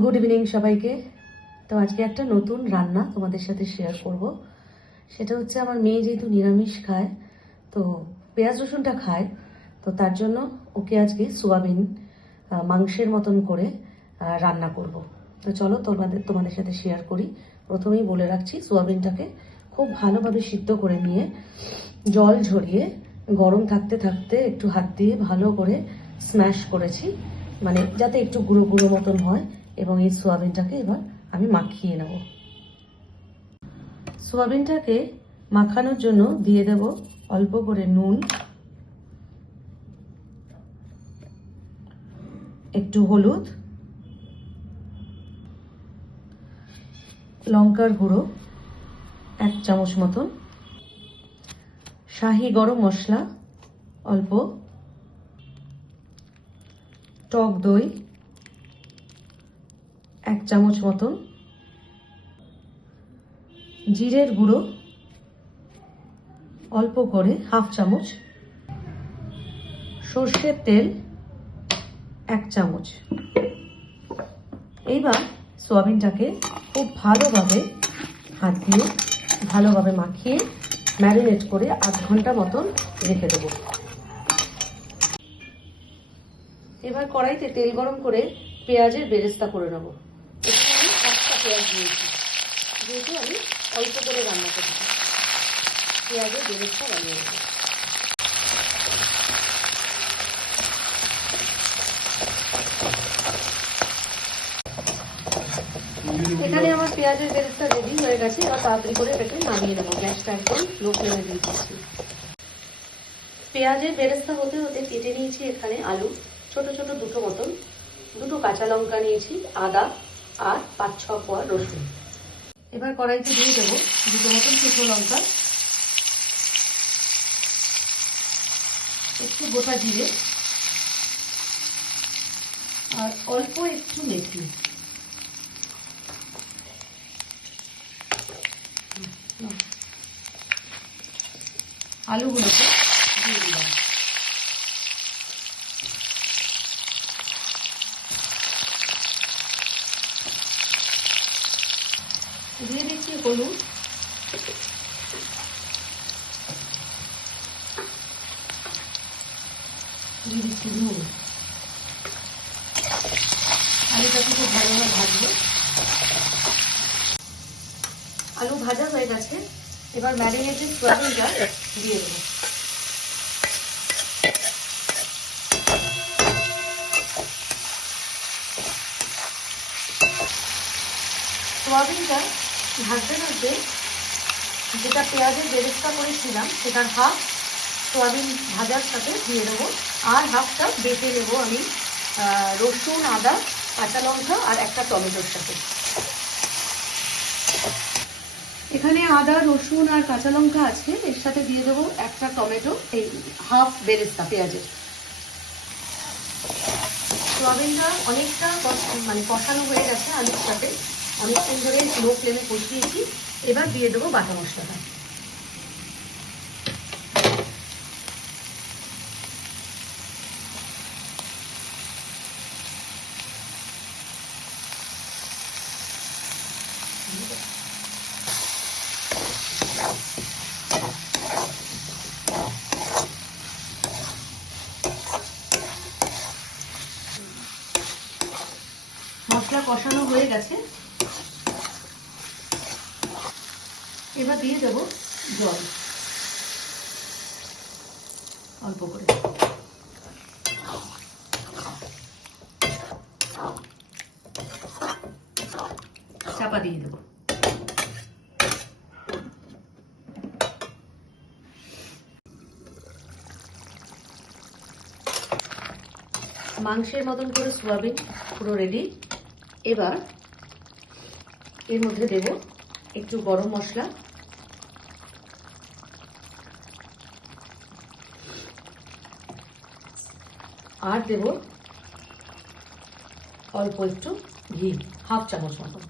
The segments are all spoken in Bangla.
গুড ইভিনিং সবাইকে। তো আজকে একটা নতুন রান্না তোমাদের সাথে শেয়ার করব। সেটা হচ্ছে আমার মেয়ে যেহেতু নিরামিষ খায়, তো পেঁয়াজ রসুনটা খায়, তো তার জন্য ওকে আজকে সোয়াবিন মাংসের মতন করে রান্না করব। তো চলো তোমাদের সাথে শেয়ার করি। প্রথমেই বলে রাখছি, সোয়াবিনটাকে খুব ভালোভাবে সিদ্ধ করে নিয়ে জল ঝরিয়ে গরম থাকতে থাকতে একটু হাত দিয়ে ভালো করে স্ম্যাশ করেছি, মানে যাতে একটু গুঁড়ো গুঁড়ো মতন হয়। এবং এই সোয়াবিনটাকে এবার আমি মাখিয়ে নেব। সোয়াবিনটাকে মাখানোর জন্য দিয়ে দেব অল্প করে নুন, একটু হলুদ, লঙ্কার গুঁড়ো 1 চামচ মতন, শাহি গরম মশলা অল্প, টক দই 1 চামচ মতন, জিরের গুঁড়ো অল্প করে 1/2 চামচ, সর্ষের তেল 1 চামচ। এইবার সোয়াবিনটাকে খুব ভালোভাবে হাত দিয়ে ভালোভাবে মাখিয়ে ম্যারিনেট করে 8 ঘন্টা মতন রেখে দেবো। এবার কড়াইতে তেল গরম করে পেঁয়াজের বেরেস্তা করে নেবো। এখানে আমি 1টা পেঁয়াজ দিয়েছি, যেহেতু আমি অল্প করে রান্না করছি। পেঁয়াজের বেরেস্তা বানিয়ে নেবো। এখানে আমার পেঁয়াজের বেরেস্তা রেডি হয়ে গেছে। এবার তাড়াতাড়ি করে এটাকে নামিয়ে নেবো। গ্যাসটা একদম লো ফ্লেমে দিয়ে দিচ্ছি। পেঁয়াজের বেরেস্তা হতে হতে কেটে নিয়েছি এখানে আলু, ছোট ছোট দুটো মতন, দুটো কাঁচা লঙ্কা নিয়েছি, আদা আর 5-6 কোয়া রসুন। এবার কড়াইতে দিয়ে দেবো দুটো মতন শুকনো লঙ্কা, একটু গোটা জিরে আর অল্প একটু মেথি। আলুগুলোকে দিয়ে দিলাম। দিয়ে দিচ্ছি হলুদ, দিয়ে দিচ্ছি নুন। আলুটাকে খুব ভালোভাবে ভাজবো। আলু ভাজা হয়ে গেছে। এবার ম্যারিনেটেড সোয়াবিনটা দিয়ে দেবো। সোয়াবিনটা ভাজতে ভাজতে যেটা পেঁয়াজের বেরেস্তা করেছিলাম সেটার হাফ সোয়াবিন ভাজার সাথে দিয়ে দেবো, আর হাফটা বেটে নেবো আমি রসুন, আদা, কাঁচা লঙ্কা আর একটা টমেটোর সাথে। এখানে আদা, রসুন আর কাঁচা লঙ্কা আছে, এর সাথে দিয়ে দেবো একটা টমেটো, এই হাফ বেরেস্তা পেঁয়াজের। সোয়াবিনটা অনেকটা মানে কষানো হয়ে গেছে আলুর সাথে, অনেকক্ষণ ধরে লো ফ্লেমে কষিয়েছি। এবার দিয়ে দেবো বাটা মশলাটা। মশলা কষানো হয়ে গেছে। এবার দিয়ে দেবো জল অল্প করে। চাপা দিয়ে দেবো। মাংসের মতন করে সোয়াবিন পুরো রেডি। এবার এর মধ্যে দেব একটু গরম মশলা, আর দেব অল্প একটু ঘি, 1/2 চামচ মতন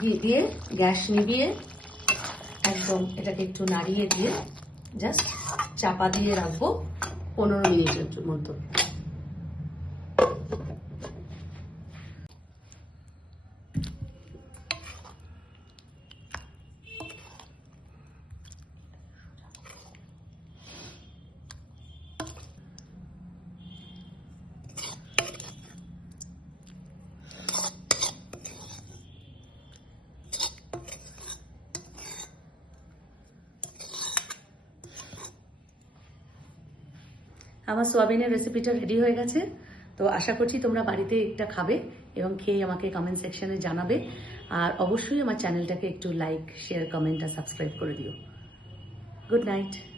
ঘি দিয়ে গ্যাস নিভিয়ে একদম এটাকে একটু নাড়িয়ে দিয়ে জাস্ট চাপা দিয়ে রাখবো 15 মিনিটের মতো। আমার সোয়াবিনের রেসিপিটা রেডি হয়ে গেছে। তো আশা করছি তোমরা বাড়িতে এটা খাবে এবং খেয়ে আমাকে কমেন্ট সেকশনে জানাবে। আর অবশ্যই আমার চ্যানেলটাকে একটু লাইক, শেয়ার, কমেন্ট আর সাবস্ক্রাইব করে দিও। Good night.